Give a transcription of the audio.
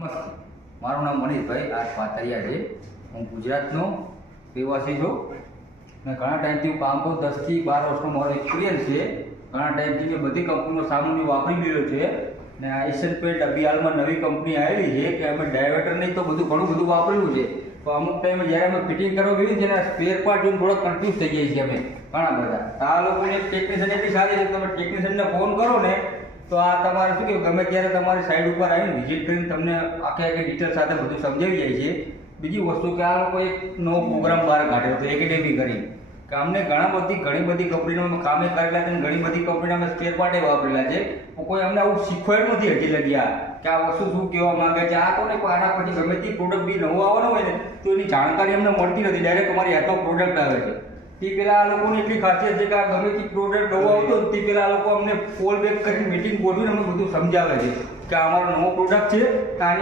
નમસ્તે, મારું નામ મનીષભાઈ આર પાતરિયા છે. હું ગુજરાતનો રહેવાસી છું અને ઘણા ટાઈમથી હું કામ કરું. 10 થી 12 વર્ષનો મારો એક્સપિરિયન્સ છે. ઘણા ટાઈમથી મેં બધી કંપનીનો સામાન વાપરી લીધો છે અને આ એશિયન પેન્ટ અભી હાલમાં નવી કંપની આવેલી છે કે અમે ડાયવર્ટર નહીં તો ઘણું બધું વાપરેલું છે. તો અમુક ટાઈમે જ્યારે અમે ફિટિંગ કરવા ગયું છે એના સ્પેર પાર્ટ જોઈને થોડા કન્ફ્યુઝ થઈ જાય છે અમે ઘણા બધા. આ લોકોને ટેકનિશિયન એટલી સારી છે, તમે ટેકનિશિયનને ફોન કરો ને તો આ તમારે શું કહેવું, ગમે ત્યારે તમારી સાઈડ ઉપર આવીને વિઝિટ કરીને તમને આખી ડિટેલ સાથે બધું સમજાવી જાય છે. બીજી વસ્તુ કે આ લોકો એક નવો પ્રોગ્રામ બહાર કાઢ્યો હતો એકેડેમી કરી કે અમને ઘણી બધી કંપનીનો કામે કરેલા છે, ઘણી બધી કંપનીના અમે સ્પેર પાર્ટે વાપરેલા છે. કોઈ અમને આવું શીખવાડ્યું નથી હજી લગી કે આ વસ્તુ શું કહેવા માંગે છે. આ તો ને આના પછી ગમે તે પ્રોડક્ટ બી નવો આવવાનો હોય ને તો એની જાણકારી અમને મળતી નથી, ડાયરેક્ટ અમારી હાથમાં પ્રોડક્ટ આવે છે. તે પહેલાં આ લોકોની એટલી ખાસિયત છે કે આ ગમે તે પ્રોડક્ટ નવો આવતો તે પહેલાં આ લોકો અમને કોલ બેક કરીને મીટિંગ ગોઠવીને અમને બધું સમજાવે છે કે અમારો નવો પ્રોડક્ટ છે, આની